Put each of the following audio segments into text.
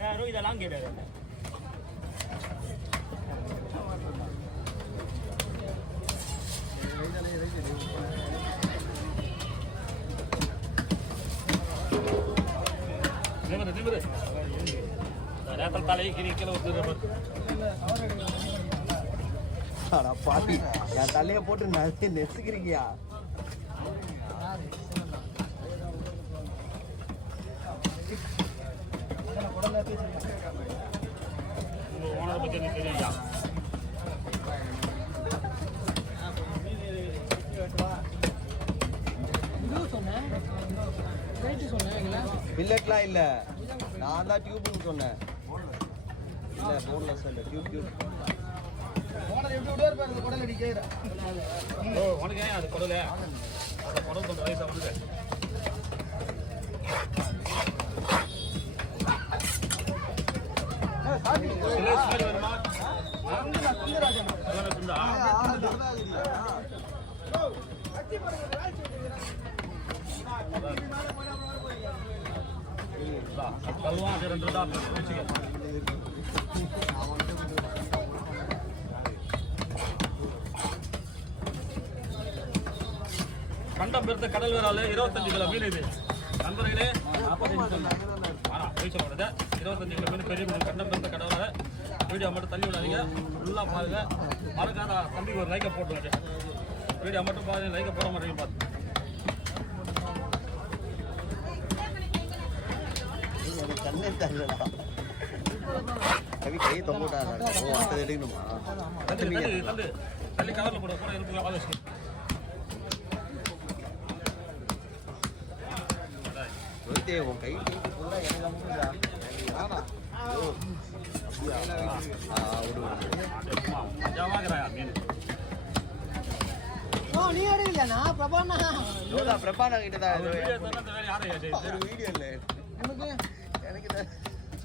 யாரும் இதெல்லாம் கேட்டாரு பாட்டி என் தலைய போட்டு நிறைய நெசுக்கிறீங்கயா ஓனர் பத்தி எனக்கு தெரியா பில்லட்லாம் இல்ல நான் தான் டியூப்னு சொன்னேன் இல்ல போன்லெஸ் இல்ல டியூப் ஓனர் எப்படி விடுவார் பாருங்க குடல் அடிக்கற ஓ உனக்கு ஏன் அது குடல அத குடல் கொஞ்சம் வயசா வந்து சாதி ஸ்மெல் வருமா துண்டராஜா அதன துண்டா கட்டி பாருங்க ராஜ் கல்வான் ரெண்டு தான் வெச்சுங்க கண்டம் பெருத்த கடல் விரால் 25 கிலோ மீன் இது நண்பர்களே 45 சொல்லுங்க 25 கிலோ மீன் பெரிய மீன் கண்டம் பெருத்த கடல் விரால் வீடியோ மட்டும் தள்ளி விடாதீங்க ஃபுல்லாக பாருங்க மறக்காத தம்பிக்கு ஒரு லைக்கை போட்டுருங்க வீடியோ மட்டும் பாருங்க லைக்கை போட மாட்டேங்க பார்த்து கண்ணே தள்ளடா கவி கை தொங்கட்டாடா ஓ அத எடுக்கணுமா தள்ளி கவர்ல போட போற இருக்கு ஆலோசி ஓகே உன் கை ஃபுல்லா எனக்கு அமுக்குடா ஆமா ஓ நீ எடுக்கலையா பிரபானா பிரபானா கிட்ட தான் ஒரு வீடியோ இல்ல உனக்கு எனக்கு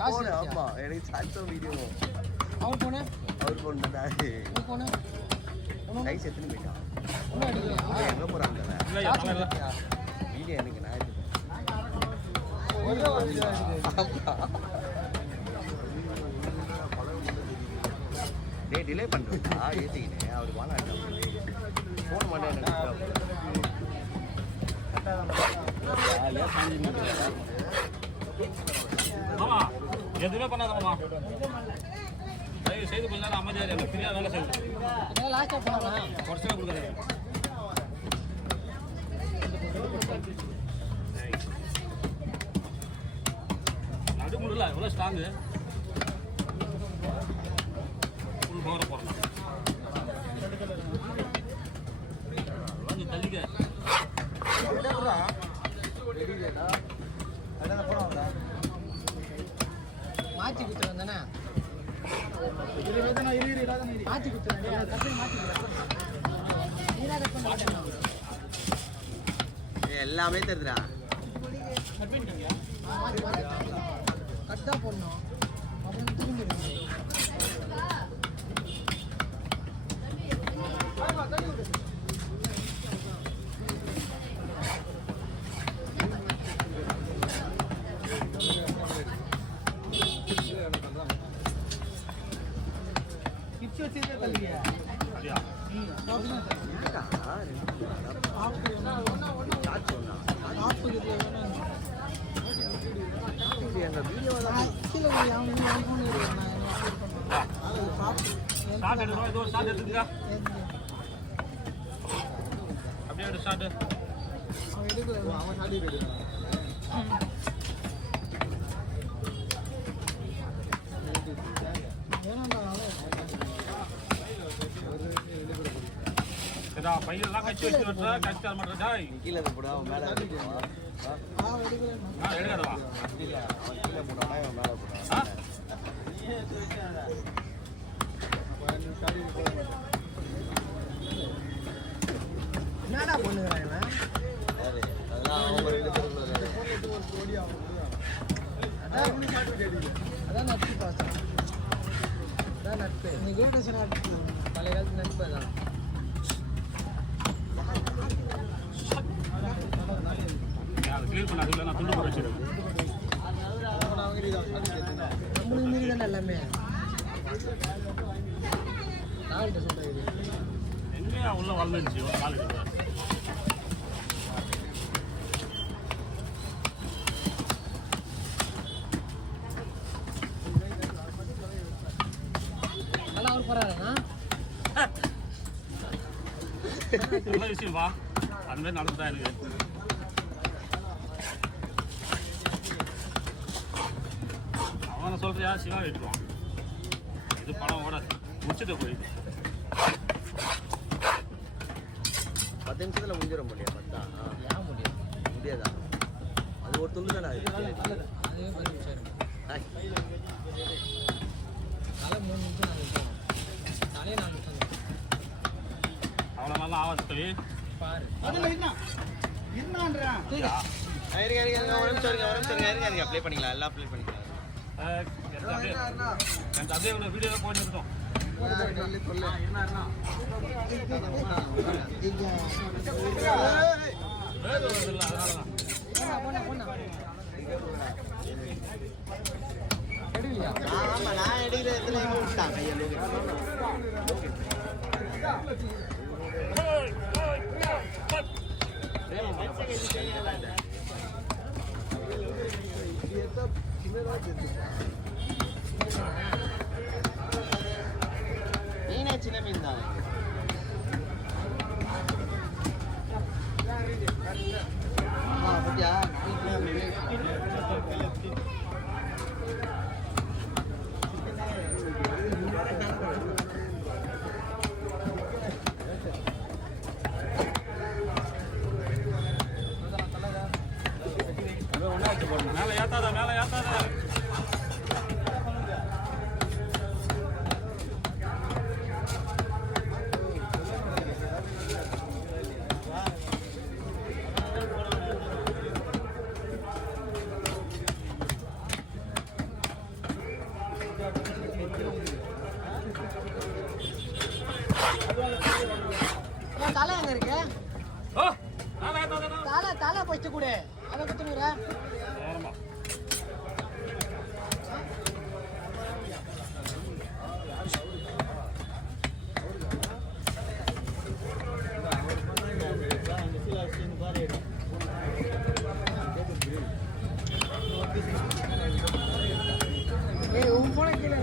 ஆமா எனக்கு சாச்சோ வீடியோ அவர் போன கை செத்துன்னு போயிட்டான் ஒன்றும் எடுக்கலையா எங்க போறாங்க வீடியோ எனக்கு நான் டிலே பண்ணுறா ஏற்றிக்கினேன் அவர் வாழாட்டம் ஃபோன் பண்ண ஆமா எதுவுமே பண்ணாதம்மா தயவு செய்து கொஞ்ச நேரம் அமைதியாக எனக்கு ஃப்ரீயாக வேலை செய்யுது லாஸ்ட்டாக போனாங்களா குறைச்சா கொடுக்குறது நடுமுடில எவ்வளோ ஸ்ட்ராங்கு ஃபுல் பவரை போடலாம் கொஞ்சம் தள்ளிக்க மாற்றி கொடுத்துருவேன் தானே மாற்றி கொடுத்துருவேன் எல்லாமே தெரியுதுடா கட்டா போடணும் அப்புறம் திரும்பி கிப்ஸ் வச்சதே தள்ளியா பையெல்லாம் கட்சி வச்சு கட்சி தர மாட்டேன் கீழே போடா மேலே எடுக்காதவா கீழே போடாம மேலே போடா என்னடா பண்ணுறாங்க அதெல்லாம் அவங்க ரெண்டு பேரும் அதான் நட்பு பாசம் அதான் நட்பு இன்னைக்கு பழைய காலத்து நட்பு அதான் நான் அதுக்குள்ள நான் துண்டு போட்டு வச்சிருக்கேன். நம்மளுக்கு மீறி தானே எல்லாமே நாள்கிட்ட சொல்றது எங்கேயா உள்ள வளர்ந்துச்சு ஒரு நாள் இது. நல்லா அவர் போறாருண்ணா நல்ல விஷயம்ப்பா. அந்த மாதிரி நடந்துதான் எனக்கு. அவனை சொல்றியா சிவா விட்டுருவான். இது படம் ஓடாது, முடிச்சுட்டு போயிடுது. 10 நிமிஷத்துல முடிஞ்சிட முடியாது. பத்தா ஏன் முடியும் முடியாதா? அது ஒரு துண்டு தானே அதுவே 10 நிமிஷம் இருக்கும் தலை 3 நிமிஷம் 4 நிமிஷம் தலையே 4 நிமிஷம் தான். அவ்வளோ நல்லா ஆவாது தவி. பாரு இருங்க ஒரு நிமிஷம் இருங்க ப்ளே பண்ணிக்கலாம். எல்லாம் ப்ளே பண்ணிக்கலாம். எனக்கு அப்படியே ஒரு வீடியோ போயிட்டு இருக்கோம். வேறு ஒரு இல்லை, அதனால தான். எடுக்கலையா ஆமா நான் எடுக்கிற இடத்துல இவன் விட்டான் கையில். மீனே சின்ன மீன் தான். பத்தியா மேலே ஏத்தாத, மேலே ஏத்தாத. தலை எங்க இருக்கு ஓ, மேலே ஏத்தாத. தலை பறிச்சு கொடு அதை குத்துனுற ஆமா. ஏய் உன் போன கீழே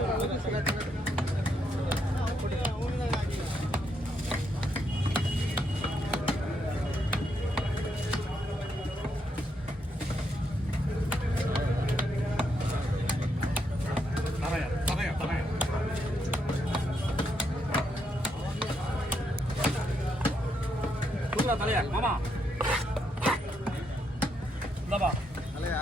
தலையா மாமா இந்தாப்பா தலையா